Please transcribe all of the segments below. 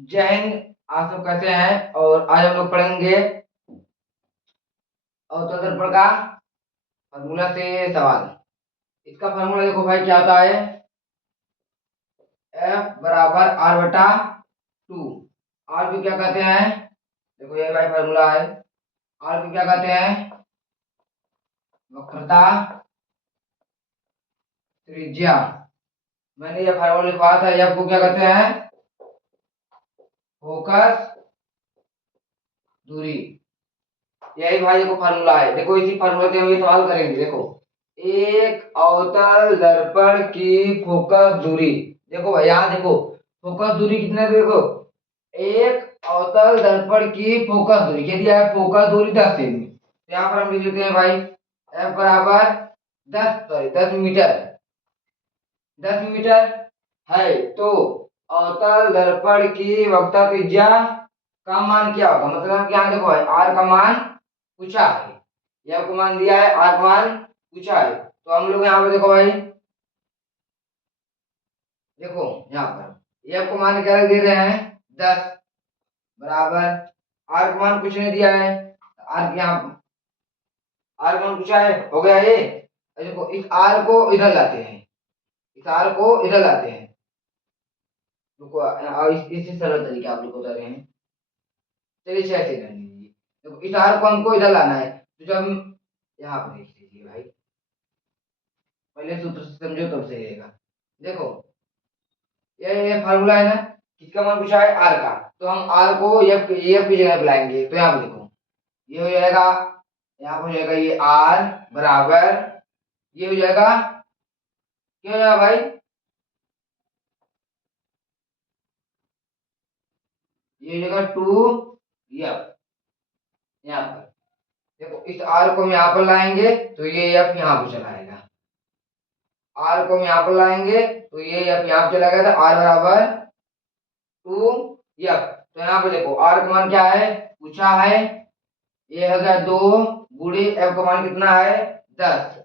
जय हिंद। आप सब कैसे हैं? और आज हम लोग पढ़ेंगे अवतल दर्पण का फॉर्मूला से सवाल। इसका फॉर्मूला देखो भाई क्या होता है। F बराबर आर बटा टू। आर को क्या कहते हैं? देखो ये भाई फॉर्मूला है। आर को क्या कहते हैं? वक्रता त्रिज्या। मैंने ये फॉर्मूला लिखवाया था। F को क्या कहते हैं? फोकस दूरी। यही भाई देखो फार्मूला है। देखो इसी फार्मूला से हम ये सवाल करेंगे। देखो एक अवतल दर्पण की फोकस दूरी। देखो भाई यहाँ देखो फोकस दूरी कितने है, देखो एक अवतल दर्पण की फोकस दूरी क्या दिया है? फोकस दूरी 10 सेमी। तो यहाँ पर हम लिख लेते हैं भाई एफ बराबर 10 मीटर। 10 मीटर है। तो अवतल दर्पण की वक्रता त्रिज्या का मान क्या होगा? मतलब यहाँ देखो भाई आर का मान पूछा है, यह को मान दिया है, आर का मान पूछा है। तो हम लोग यहाँ पे देखो भाई, देखो यहाँ पर एफ को मान क्या दे रहे हैं? 10 बराबर आर का मान कुछ नहीं दिया है। आर के यहाँ आर का मान पूछा है, हो गया ये। देखो इस आर को इधर लाते हैं, इस आर को इधर लाते हैं। देखो इसी सरल तरीके आप लोग को बता रहे हैं। चलिए इसे ऐसे कर लीजिए। देखो इस आर को हमको इधर लाना है। तो जब हम यहाँ पर देख लीजिए भाई, पहले सूत्र से समझो तब सही रहेगा। देखो ये फार्मूला है ना, किसका मान पूछा है? आर का। तो हम आर को एफ की जगह बुलाएंगे। तो यहाँ पे देखो ये हो जाएगा, यहाँ पे हो जाएगा ये आर बराबर, ये हो जाएगा, क्या हो जाएगा भाई? ये हो जाएगा 2 एफ। यहाँ पर देखो इस आर को हम यहाँ पर लाएंगे तो ये एफ यहाँ पर चला आएगा। आर को हम यहाँ पर लाएंगे तो ये एफ यहाँ पर चला गया। तो आर बराबर 2 एफ। तो यहाँ पे देखो आर का मान क्या है पूछा है? ये हो गया 2 गुणे एफ का मान कितना है? 10।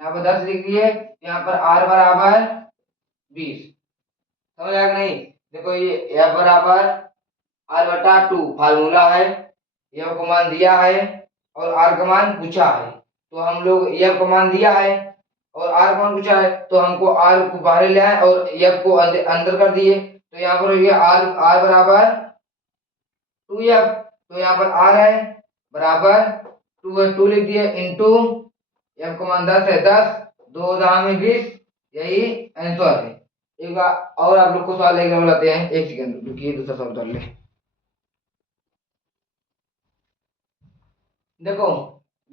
यहाँ पर 10 लिख दिए। यहाँ पर आर बराबर 20। समझ आया कि नहीं? देखो ये एफ बराबर आर बटा टू फार्मूला है, एफ का मान दिया है और आर का मान पूछा है। तो हम लोग एफ का मान दिया है और आर का मान पूछा है, तो हमको आर को बाहर ले आए और एफ को अंदर कर दिए। तो यहाँ पर ये आर आर बराबर 2 एफ। तो यहाँ पर आर है बराबर 2 लिख दिए इंटू एफ का मान 10 है। 10 2 दाम में 20, यही आंसर है। एक बार और आप लोग को सवाल एक बुलाते हैं। एक सेकंड रुकिए, दूसरा सवाल कर ले। देखो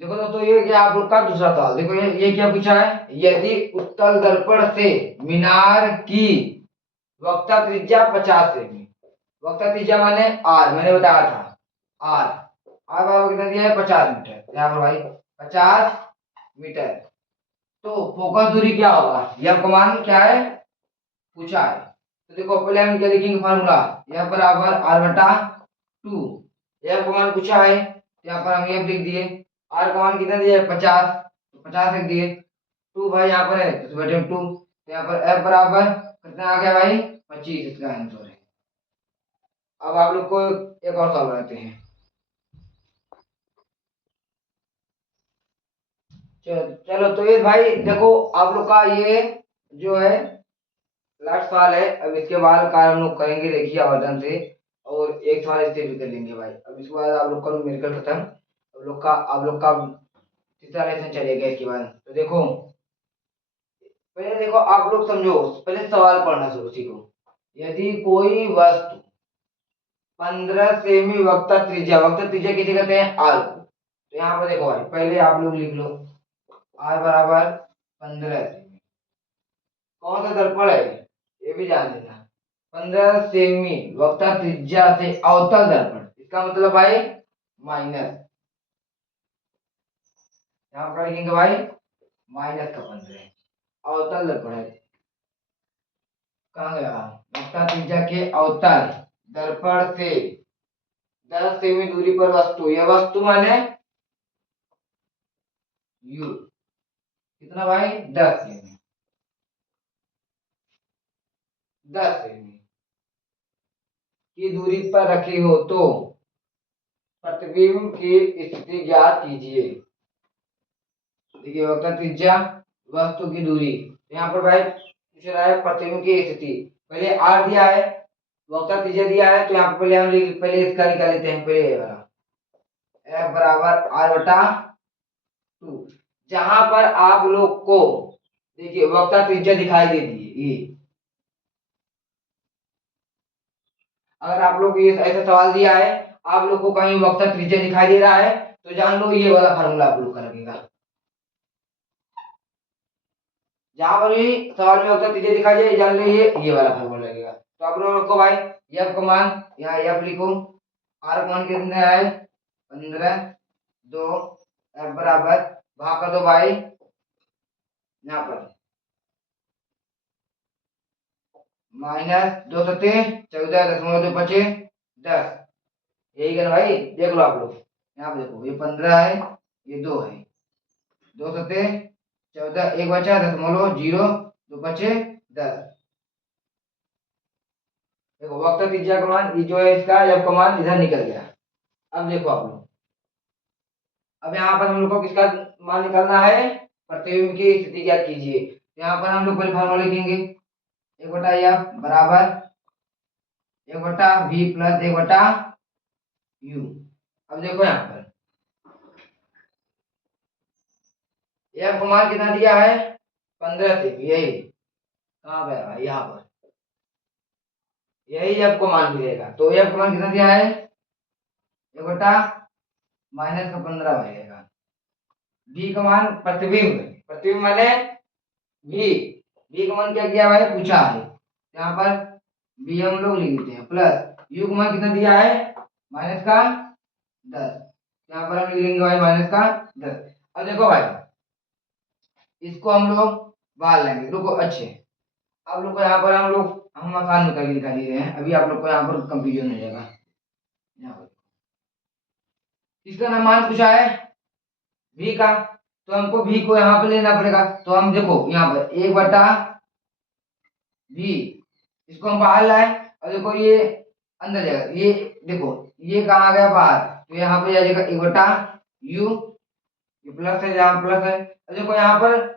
देखो दोस्तों ये क्या आप लोग का दूसरा सवाल। देखो ये क्या पूछा है? यदि उत्तल दर्पण से मीनार की वक्रता त्रिज्या 50 सेमी। वक्रता त्रिज्या माने आर, मैंने बताया था आर। आर बराबर कितना दिया है? 50 मीटर। यहाँ पर भाई 50 मीटर। तो फोकस दूरी क्या होगा? यह का मान क्या है पूछा है। तो देखो पहले हम क्या लिखेंगे फार्मूला, यह बराबर आर बटा टू। यह का मान पूछा है, यहाँ पर हम ये लिख दिए। आर का मान कितना दिया है? 50। तो 50 लिख दिए। टू भाई यहाँ पर है तो बटे टू। तो यहाँ पर एफ बराबर कितना आ गया भाई? 25 इसका आंसर है। अब आप लोग को एक और सवाल बनाते हैं। चलो तो ये भाई देखो आप लोग का ये जो है लास्ट सवाल है। अब इसके बाद का हम लोग करेंगे रेखीय आवर्धन से, और एक सवाल इससे भी कर लेंगे भाई। अब इसके बाद आप लोग का न्यूमेरिकल खत्म। आप लोग का तीसरा लेसन चलेगा इसके बाद। तो देखो पहले देखो आप लोग समझो, पहले सवाल पढ़ना शुरू सीखो। यदि कोई वस्तु 15 सेमी वक्रता त्रिज्या किसे कहते हैं? आर को। तो यहाँ पर देखो भाई पहले आप लोग लिख लो आर बराबर 15 सेमी। कौन सा दर्पण है ये भी जान लेना। 15 सेमी वक्रता त्रिज्या से अवतल दर्पण, इसका मतलब भाई माइनस, यहाँ पर लिखेंगे भाई माइनस का 15 अवतल दर्पण है। कहाँ गया? वक्रता त्रिज्या के अवतल दर्पण से 10 सेमी दूरी पर वस्तु, यह वस्तु माने यू, कितना भाई? 10 सेमी। 10 सेमी की दूरी पर रखी हो तो प्रतिबिंब की स्थिति ज्ञात कीजिए। देखिए वक्र त्रिज्या, वस्तु की दूरी, यहाँ पर भाई पूछ रहा है प्रतिबिंब की स्थिति। पहले आर दिया है, वक्र त्रिज्या दिया है, तो यहाँ पर पहले हम पहले इसका निकाल लेते हैं। पहले ये वाला F बराबर आर बटा 2, जहां पर आप लोग को देखिए वक्र त्रिज्या दिखाई दे दी है। ये अगर आप लोग ये ऐसा सवाल दिया है, आप लोग को कहीं वक्र त्रिज्या दिखाई दे रहा है, तो जान लो ये वाला फार्मूला आप लोग का लगेगा। जहां पर भी सवाल में वक्र त्रिज्या दिखाई दे, जान लो ये वाला फार्मूला लगेगा। तो आप लोग रखो भाई एफ का मान, यहाँ एफ लिखो, आर का मान कितना है 15, 2, एफ बराबर भाग कर दो भाई यहाँ पर -2 × 14 = 14.2 10, यही कर भाई। देख लो आप लोग यहाँ पे, देखो ये 15 है, ये 2 है, 2 × 14 एक बचा 0.0, 2 बचे 10। देखो वक्र त्रिज्या का मान ये जो है इसका जब का मान इधर निकल गया। अब देखो आप लोग, अब यहाँ पर हम लोग को किसका मान निकालना है, प्रतिबिंब की स्थिति ज्ञात कीजिए। यहाँ पर हम लोग पहले फार्मूला लिखेंगे, 1/f बराबर 1/v प्लस 1/u। अब देखो यहाँ पर एफ का मान कितना दिया है 15 से, यही कहाँ पे है यहाँ पर, यही एफ को मान मिलेगा। तो एफ का मान कितना दिया है 1/-15 मिलेगा। v का मान प्रतिबिंब, प्रतिबिंब माने v, v का मान क्या किया भाई पूछा है, यहाँ पर v हम लोग लिख देते हैं, प्लस u का मान कितना दिया है -10, यहाँ पर हम लिख लेंगे भाई -10। अब देखो भाई इसको हम लोग बाहर लेंगे, रुको अच्छे। आप लोग को यहाँ पर हम आसान निकाल दिखाई दे रहे हैं, अभी आप लोग को यहाँ पर कंफ्यूजन हो जाएगा। यहाँ पर इसका नाम मान पूछा है v का, तो हमको v को यहाँ पर लेना पड़ेगा। तो हम देखो यहाँ पर 1/v, इसको हम बाहर लाए, और देखो ये अंदर जाएगा, ये देखो ये कहाँ गया बाहर, तो यहाँ पे जाएगा 1/u, ये प्लस है, यहाँ प्लस है। अब देखो यहाँ पर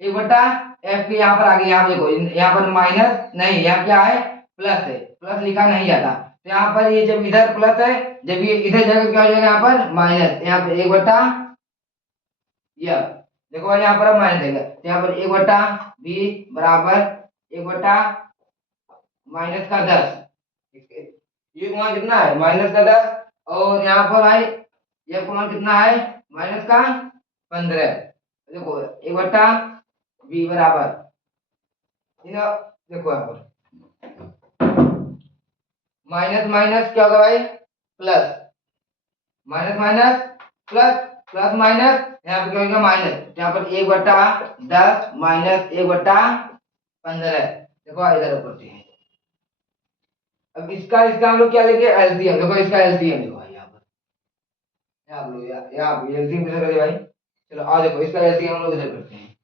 1/f के यहाँ पर आगे, यहाँ देखो यहाँ पर माइनस नहीं, यहाँ क्या है प्लस है, प्लस लिखा नहीं जाता। तो यहाँ पर ये जब इधर प्लस है, जब ये इधर जाएगा क्या हो जाएगा यहाँ पर माइनस, यहाँ पर 1/, देखो भाई यहाँ पर अब माइनस देगा, तो यहाँ पर 1/v बराबर 1/-10, ये मान कितना है -10, और यहाँ पर भाई ये मान कितना है -15। देखो 1/v बराबर, देखो यहाँ पर माइनस माइनस क्या होगा भाई plus, minus minus plus, plus minus यहाँ पे क्या होगा माइनस, यहाँ पर 1/10 -1/15। देखो इधर ऊपर से, अब इसका इसका हम लोग क्या लेंगे एलसीएम। देखो इसका एलसीएम देखो भाई यहाँ पर, यहाँ लोग यहाँ एलसीएम कैसे करें भाई, चलो आओ देखो इसका एलसीएम हम लोग इधर करते हैं।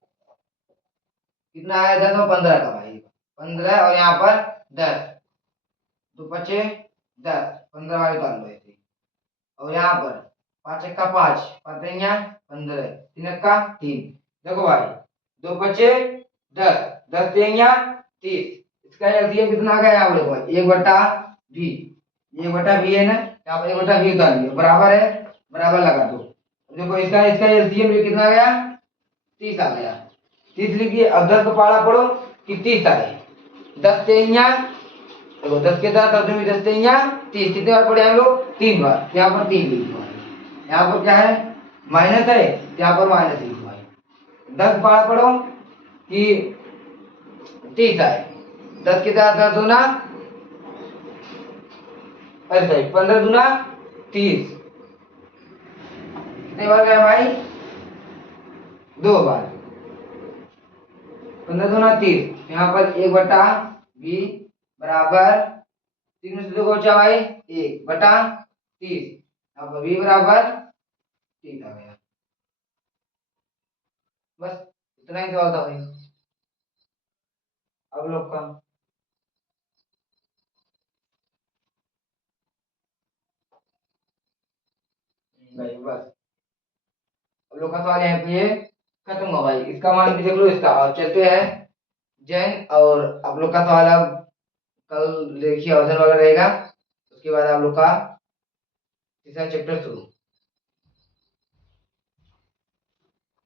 कितना है 10 और 15 का भाई, 15 और यहाँ पर 10, 2 बचे 10, 15 वाले उतार लो ऐसे, और यहाँ पर 5 1 का 5, 5 15, 3 1 का 3। देखो भाई 2 बचे 10, 10 3 30, इसका एलसीएम कितना आ गया आप देखो 1/v, 1/v है ना, यहाँ पर 1/v उतार दिया, बराबर है, बराबर लगा दो। देखो इसका इसका एलसीएम कितना आ गया 30 आ गया, 30 लिखिए। अब 10 को पाला पढ़ो कि 30 आए, 10 3 देखो 10 के साथ 10 3 30, कितने बार पढ़े हम लोग 3 बार, यहाँ पर 3 लिख दो, यहाँ पर क्या है माइनस है, यहाँ पर माइनस लिख दो भाई। 10 बार पढ़ो कि 30 आए, 10 के साथ 10 दूना, अरे सही 15 दूना 30, कितने बार गया भाई 2 बार, 15 दूना 30, यहाँ पर 1/v बराबर 3 से 2 को बचा भाई 1/30, अब v बराबर 30 आ गया। बस इतना ही सवाल था भाई अब लोग का। भाई बस अब लोग का सवाल यहाँ पे ये खत्म हुआ भाई। इसका मान भी देख लो इसका। और चलते हैं जैन। और आप लोग का सवाल अब कल देखिए अवधन वाला रहेगा। उसके बाद आप लोग का तीसरा चैप्टर शुरू।